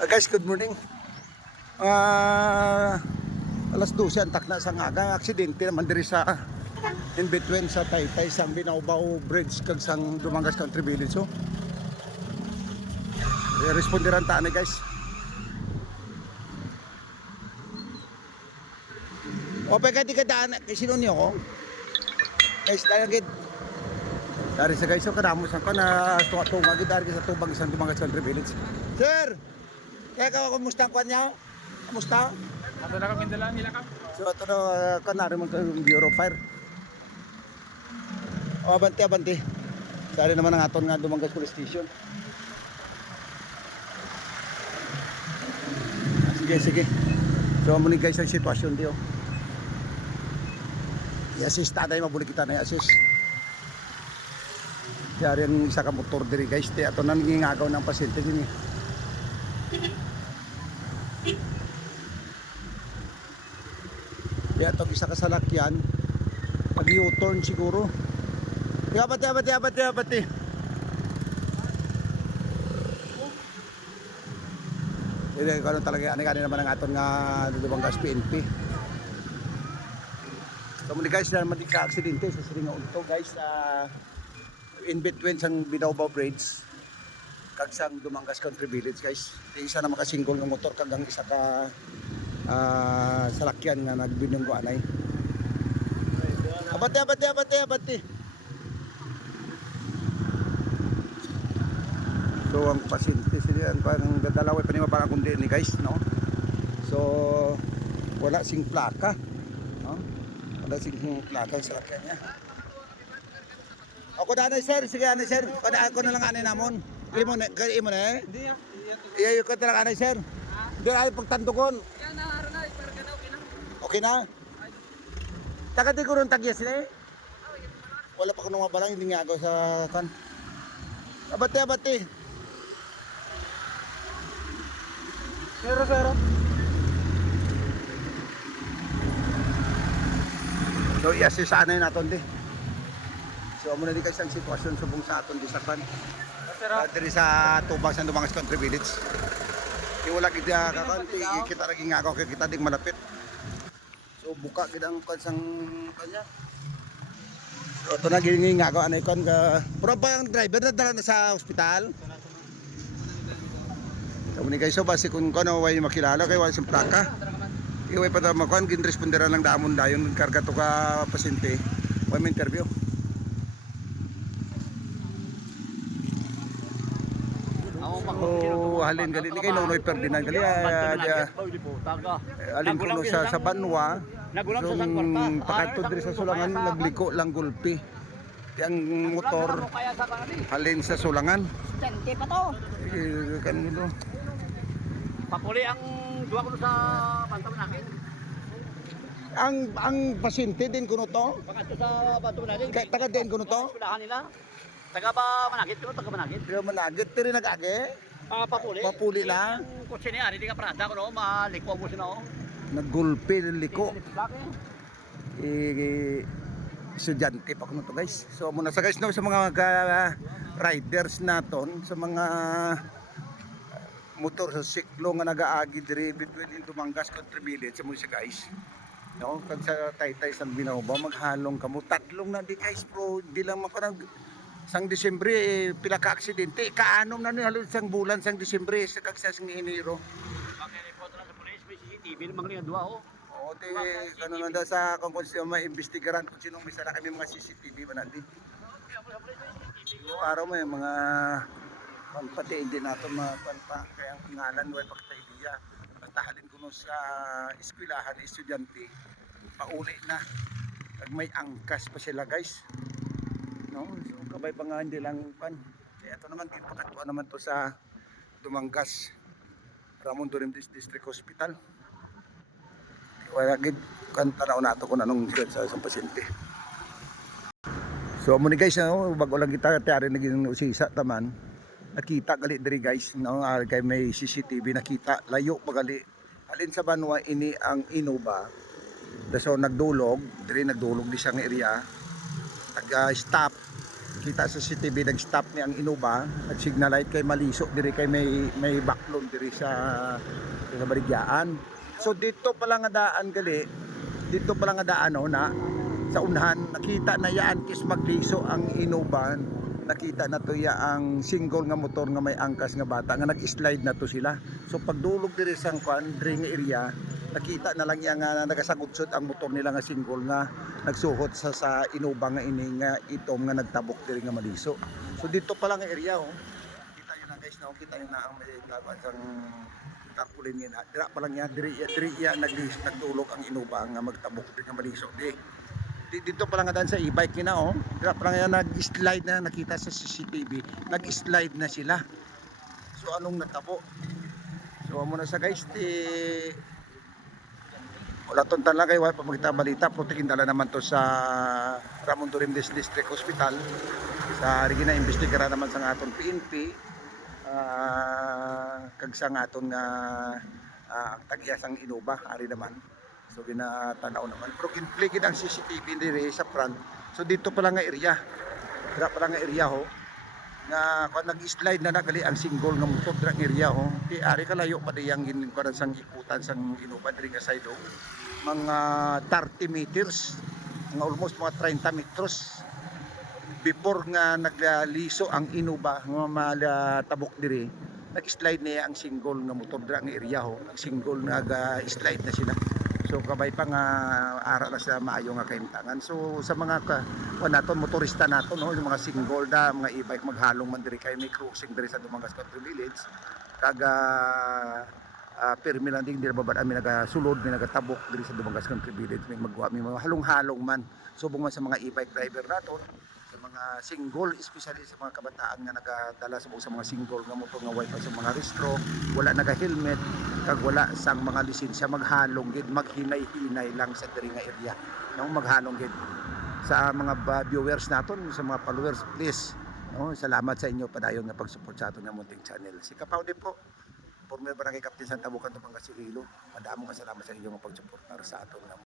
Guys, good morning. Ah, alas 12 ang takna sa ngaga. Aksidente naman diri sa in between sa Taytay sang Binaubaw Bridge kag sang Dumangas Country Village. So, responderan ta ni guys. O pagka di ka daan kay sino niyo ko? Guys, dagit. Dari sa guys, so kadamo sang ko na tunga gid dari sa tubang isang Dumangas Country Village. Sir, kaya kumusta ang kanya? Kumusta? Ato na kami dala nila kap. So ito na kanari mo yung Bureau of Fire. O abante abante. Sari naman ang aton nga Dumangas Police Station. Sige sige. So muni guys ang sitwasyon diyo. I-assist tayo mabuli kita na i-assist. Kaya rin isa ka motor diri guys. Ato na nangingagaw ng pasyente din eh. Kaya itong isa kasalakyan mag-U-turn siguro. Abati. Hindi ko ano talaga ani naman ang aton nga Dumangas PNP. So muli guys, naman di ka aksidente sa Siringa Unto guys, in between sang Binaubaw Bridge kag sang Dumangas Country Village guys. Di isa na makasinggol ng motor kag ang isa ka salakyan nga nagbinunggo anay. Abati. So ang pasyente sila parang dadalaway pa ni parang kundi ni guys, no? So wala sing plaka, no? Wala sing plaka sa salakyan niya. Ako na sir, sige anay sir. Kada ako na lang anay namon. Imo na, Hindi Iyayo ko talaga anay sir. Hindi ay pagtandukon. yan na araw na para kada okay na. Okay na? Taga di ko ron tagyas na eh. Wala pa ko nung mabalang, hindi nga ako sa kan. Abati. Pero. So i-assist sa anay naton di. So muna di kasi ang sitwasyon subong sa aton di sa kan. Diri sa tubang sa Dumangas Country Village. Yung wala kita kakanti, kita lagi nga ako kita ding malapit. So buka gid ang kansang kanya. So ito na gini nga ako anay kon ka. Pero pa ang driver na dala na sa ospital. Kamo ni guys so basi kun kono way makilala kay wala sing plaka. Iway pa ta makon gin responderan lang damon dayon karga to ka pasyente. Way interview. So halin gali ni kay Nonoy Ferdinand gali alin kuno sa Banwa. Yung pakadto diri sa Sulangan nagliko lang gulpi. Ti ang motor halin sa Sulangan. Tente pa to. Kanino. Papuli ang duwa ko sa Bantaw namin. Ang pasyente din kuno to. Pagkatto sa Bantaw namin. Taga din kuno to. Eskwelahan nila. Taga ba Managit? Taga Managit. Pero managit tiri nagage. Papuli. Papuli lang. Yung kotse niya, hindi ka parada ko no, malikwa mo siya no. Naggulpi liko. Estudyante pa kuno to guys. So muna sa guys no sa mga riders naton sa mga motor sa siklo nga nagaagi diri between Dumangas Country Village sa mga guys. No, kag sa Taytay sa Binaubaw maghalong kamo tatlong na di guys pro di lang maparang sang Disyembre pila ka aksidente kaanom na ni halos sang bulan sang Disyembre sa kag sa Enero. Pag-report na sa police, may CCTV namang nga duwa oh. O di ano na daw sa kung sino maimbestigaran kung sinong may sala kami mga CCTV ba natin. So araw mo yung mga pati hindi nato mapanpa kaya ang pangalan way pagtaidiya. Tahalin ko no sa eskwelahan ni estudyante pauli na kag may angkas pa sila guys. No, so kabay pa nga hindi lang pan. Kaya ito naman ginpakatwa naman to sa Dumangas Ramon Durim District Hospital. Wala gid kan tanaw nato kung anong sa isang pasyente. So mo ni guys no, bago lang kita tayari naging usisa taman. Nakita gali diri guys no, kay may CCTV nakita layo pagali. Alin sa Banwa ini ang Innova. So nagdulog, diri nagdulog di siyang area. Stop kita sa CCTV nag-stop ni ang inuba, nag-signal light kay maliso diri kay may baklon diri sa Barigyaan. So dito pa lang nga daan gali, dito pa lang nga daan na sa unhan nakita na yaan kis magliso ang inuban, nakita na to ya ang single nga motor nga may angkas nga bata nga nag-slide na to sila. So pagdulog diri sang kwan diri nga area, nakita na lang iya nga nagasagudsod ang motor nila nga single nga nagsuhot sa inuba nga ini nga itom nga nagtabok diri nga maliso. So dito pa lang nga area kita yun na guys, kita yun na ang may laban sang tarpaulin nga dira pa lang ya diri ya nagdulog ang inuba nga magtabok diri nga maliso dito pa lang nga daan sa e-bike kina dira pa lang yan nag-slide na, nakita sa CCTV nag-slide na sila. So anong natabo, so amo na sa guys wala ton lang kay wala pa magita balita, putikin dala naman to sa Ramon Turim District Hospital sa Regina investigaran naman sa aton PNP kag sa aton nga ang tagyasang inuba ari naman. So ginatanaw naman pero ginpligid ang CCTV diri sa front. So dito pa lang nga area, dira pa lang nga area nga kung nag-slide na nagali ang single nga motor dira nga area di ari kalayo pa diyang ginkuran sang ikutan sang inuba diri nga side mga 30 meters, mga almost mga 30 meters before nga nagliso ang inuba nga malatabok diri, nag-slide niya ang single nga motor dira nga area ang single nag-slide na sila. So kabay pa nga ara na sa maayo nga kaimtangan. So sa mga naton motorista naton yung mga single da mga e-bike maghalong man diri kay may cruising diri sa Dumangas Country Village kaga permi lang din diri babad ami nagasulod mi nagatabok diri sa Dumangas Country Village may magwa mi mga halong-halong man subong man sa mga e-bike driver naton, sa mga single especially sa mga kabataan nga nagadala subong sa mga single nga motor nga wifi sa mga restro, wala naga-helmet kag wala sang mga lisensya maghalong gid, maghinay-hinay lang sa diri nga area maghalong gid. Sa mga viewers naton, sa mga followers, please salamat sa inyo padayon nga pag-support sa aton nga munting channel. Si Kapaw din po, former Barangay Captain Santa Bucan, Dumangas Iloilo. Madamong salamat sa inyo nga pag-support sa aton nga